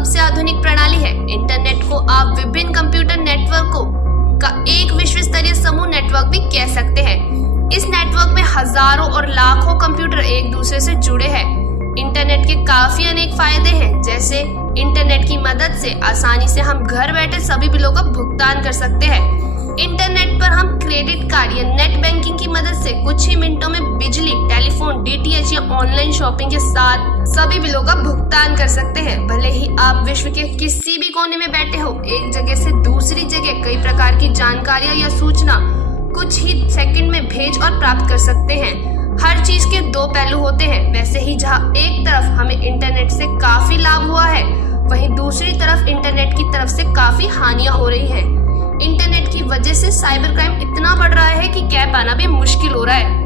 सबसे आधुनिक प्रणाली है। इंटरनेट को आप विभिन्न कंप्यूटर नेटवर्कों का एक विश्व स्तरीय समूह नेटवर्क भी कह सकते हैं। इस नेटवर्क में हजारों और लाखों कंप्यूटर एक दूसरे से जुड़े हैं। इंटरनेट के काफी अनेक फायदे हैं, जैसे इंटरनेट की मदद से आसानी से हम घर बैठे सभी बिलों का भुगतान कर सकते हैं। इंटरनेट पर हम क्रेडिट कार्ड या नेट बैंकिंग की मदद से कुछ ही मिनटों में बिजली, टेलीफोन, डीटीएच या ऑनलाइन शॉपिंग के साथ सभी बिलों का भुगतान कर सकते हैं। भले ही आप विश्व के किसी भी कोने में बैठे हो, एक जगह से दूसरी जगह कई प्रकार की जानकारियां या सूचना कुछ ही सेकंड में भेज और प्राप्त कर सकते हैं। हर चीज के दो पहलू होते हैं। वैसे ही जहां एक तरफ हमें इंटरनेट से काफी लाभ हुआ है, वहीं दूसरी तरफ इंटरनेट की तरफ से काफी हानियां हो रही हैं। इंटरनेट की वजह से साइबर क्राइम इतना बढ़ रहा है कि कह पाना भी मुश्किल हो रहा है।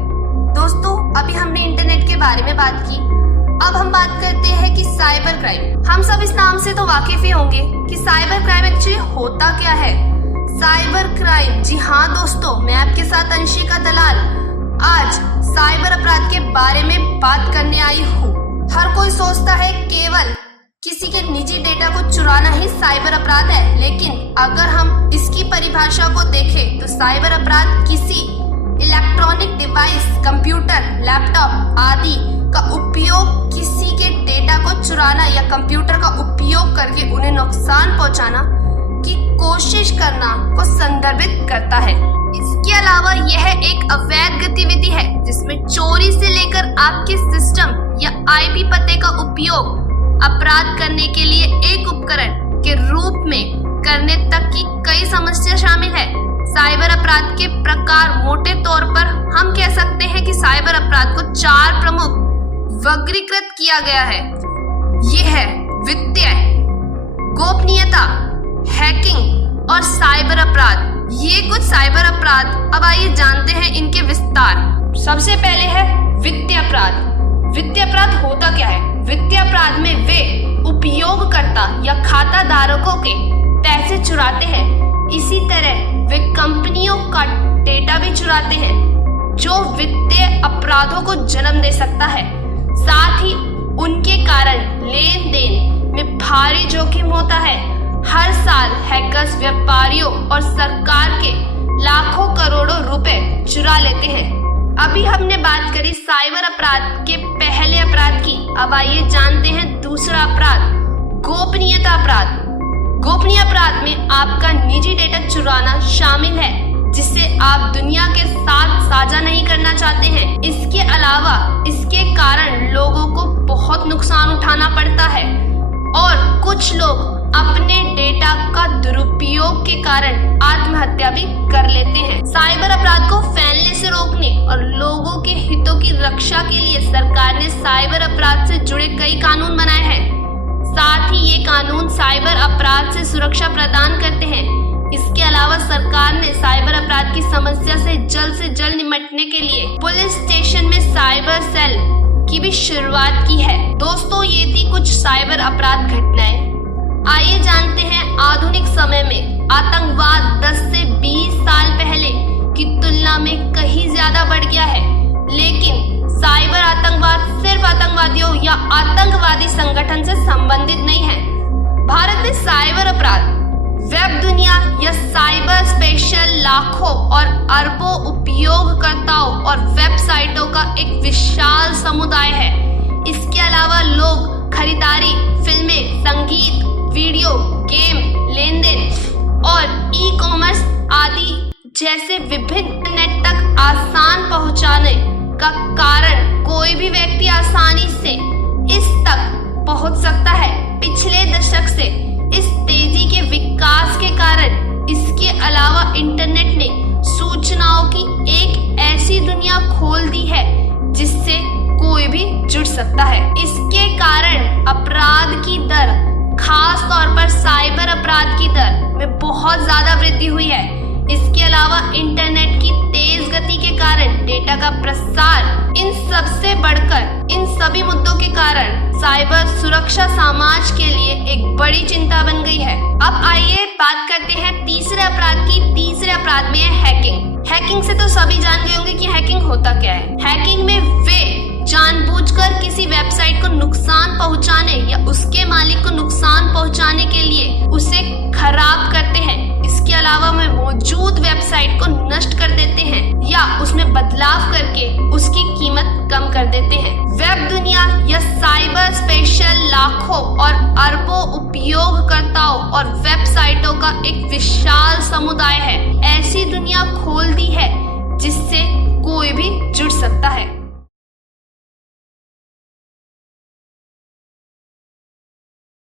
दोस्तों, अभी हमने इंटरनेट के बारे में बात की, अब हम बात करते हैं कि साइबर क्राइम। हम सब इस नाम से तो वाकिफ ही होंगे कि साइबर क्राइम एक्चुअली होता क्या है। साइबर क्राइम, जी हाँ दोस्तों, मैं आपके साथ अंशिका दलाल आज साइबर अपराध के बारे में बात करने आई हूँ। हर कोई सोचता है केवल किसी के निजी डेटा को चुराना ही साइबर अपराध है, लेकिन अगर हम इसकी परिभाषा को देखें तो साइबर अपराध किसी इलेक्ट्रॉनिक डिवाइस, कंप्यूटर, लैपटॉप आदि का उपयोग किसी के डेटा को चुराना या कंप्यूटर का उपयोग करके उन्हें नुकसान पहुंचाना की कोशिश करना को संदर्भित करता है। इसके अलावा यह एक अवैध गतिविधि है जिसमें चोरी से लेकर आपके सिस्टम या आईपी पते का उपयोग अपराध करने के लिए एक उपकरण के रूप में करने तक की कई समस्या शामिल है। साइबर अपराध के प्रकार मोटे तौर पर हम कह सकते हैं कि साइबर अपराध को 4 प्रमुख वर्गीकृत किया गया है। ये है वित्तीय, गोपनीयता, हैकिंग और साइबर अपराध। ये कुछ साइबर अपराध। अब आइए जानते हैं इनके विस्तार। सबसे पहले है वित्तीय अपराध। वित्तीय अपराध होता क्या है? वित्तीय अपराध में वे उपयोगकर्ता या खाता धारकों के पैसे चुराते हैं। इसी तरह वे कंपनियों का डेटा भी चुराते हैं, जो वित्तीय अपराधों को जन्म दे सकता है। साथ ही उनके कारण लेन देन में भारी जोखिम होता है। हर साल हैकर्स व्यापारियों और सरकार के लाखों करोड़ों रुपए चुरा लेते हैं। अभी हमने बात करी साइबर अपराध के पहले अपराध की। अब आइए जानते हैं दूसरा अपराध, गोपनीयता अपराध। गोपनीय अपराध में आपका निजी डेटा चुराना शामिल है, जिसे आप दुनिया के साथ साझा नहीं करना चाहते हैं। इसके अलावा इसके कारण लोगों को बहुत नुकसान उठाना पड़ता है और कुछ लोग अपने डेटा का दुरुपयोग के कारण आत्महत्या भी कर लेते हैं। साइबर अपराध को फैलने से रोकने और लोगों के हितों की रक्षा के लिए सरकार ने साइबर अपराध से जुड़े कई कानून बनाए हैं। साथ ही ये कानून साइबर अपराध से सुरक्षा प्रदान करते हैं। इसके अलावा सरकार ने साइबर अपराध की समस्या से जल्द निपटने के लिए पुलिस स्टेशन में साइबर सेल की भी शुरुआत की है। दोस्तों, ये थी कुछ साइबर अपराध घटनाएं। आइए जानते हैं आधुनिक समय में आतंकवाद 10 से 20 साल पहले की तुलना में कहीं ज्यादा बढ़ गया है। लेकिन साइबर आतंकवाद सिर्फ आतंकवादियों या आतंकवादी संगठन से संबंधित नहीं है। भारत में साइबर अपराध वेब दुनिया या साइबर स्पेशल लाखों और अरबों उपयोगकर्ताओं और वेबसाइटों का एक विशाल समुदाय है। इसके अलावा लोग खरीदारी, फिल्में, संगीत, वीडियो गेम, लेन देन और ई-कॉमर्स आदि जैसे विभिन्न नेट तक आसान पहुंचाने का कारण कोई भी व्यक्ति आसानी से इस तक पहुंच सकता है। पिछले दशक से इस तेजी के विकास के कारण इसके अलावा इंटरनेट ने सूचनाओं की एक ऐसी दुनिया खोल दी है जिससे कोई भी जुड़ सकता है। इसके कारण अपराध की दर, खास तौर पर साइबर अपराध की दर में बहुत ज्यादा वृद्धि हुई है। इसके अलावा इंटरनेट की तेज गति के कारण डेटा का प्रसार, इन सबसे बढ़कर इन सभी मुद्दों के कारण साइबर सुरक्षा समाज के लिए एक बड़ी चिंता बन गई है। अब आइए बात करते हैं तीसरे अपराध की। तीसरे अपराध में है हैकिंग। हैकिंग से तो सभी जान गए होंगे कि हैकिंग होता क्या है। हैकिंग में वे जानबूझकर किसी वेबसाइट को नुकसान पहुंचाने या उसके मालिक को नुकसान पहुंचाने अलावा में मौजूद वेबसाइट को नष्ट कर देते हैं या उसमें बदलाव करके उसकी कीमत कम कर देते हैं। वेब दुनिया या साइबर स्पेशल लाखों और अरबों उपयोगकर्ताओं और वेबसाइटों का एक विशाल समुदाय है। ऐसी दुनिया खोल दी है जिससे कोई भी जुड़ सकता है।